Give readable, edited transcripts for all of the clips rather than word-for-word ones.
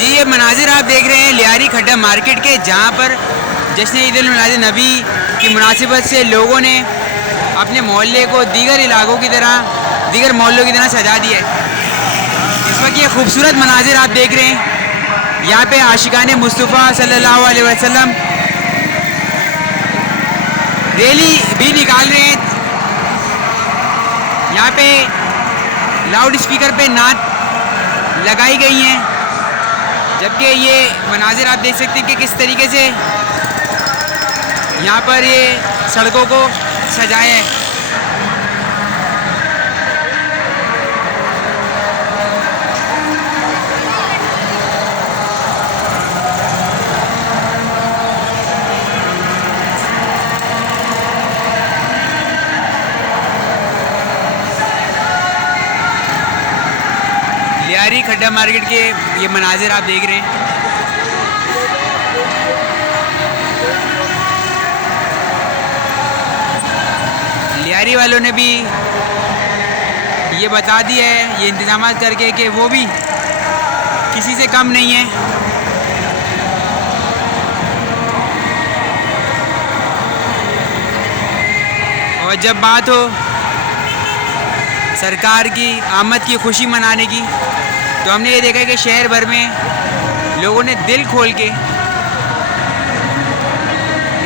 जी ये मनाजिर आप देख रहे हैं लियारी खड्डा मार्केट के, जहाँ पर जश्न ईद उल मिलाद नबी की मुनासिबत से लोगों ने अपने मोहल्ले को दीगर इलाकों की तरह, दीगर मोहल्लों की तरह सजा दिया है। इस वक्त ये खूबसूरत मनाजिर आप देख रहे हैं। यहाँ पे आशिकाने मुस्तफ़ा सल्लल्लाहु अलैहि वसल्लम रैली भी निकाल रहे हैं। यहाँ पे लाउड स्पीकर पे नात लगाई गई हैं, जबकि ये मनाजिर आप देख सकते हैं कि किस तरीके से यहाँ पर ये सड़कों को सजाया है। लियारी खड्डा मार्केट के ये मनाजिर आप देख रहे हैं। लियारी वालों ने भी ये बता दिया है, ये इंतजाम करके कि वो भी किसी से कम नहीं है। और जब बात हो सरकार की आमद की खुशी मनाने की, तो हमने ये देखा कि शहर भर में लोगों ने दिल खोल के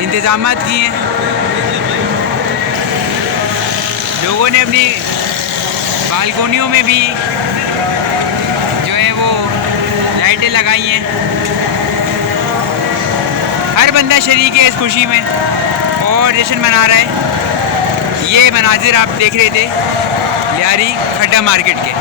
इंतजामात किए हैं। लोगों ने अपनी बालकोनियों में भी जो है वो लाइटें लगाई हैं। हर बंदा शरीक है इस खुशी में और जश्न मना रहा है। ये मनाजिर आप देख रहे थे लियारी खड्डा मार्केट के।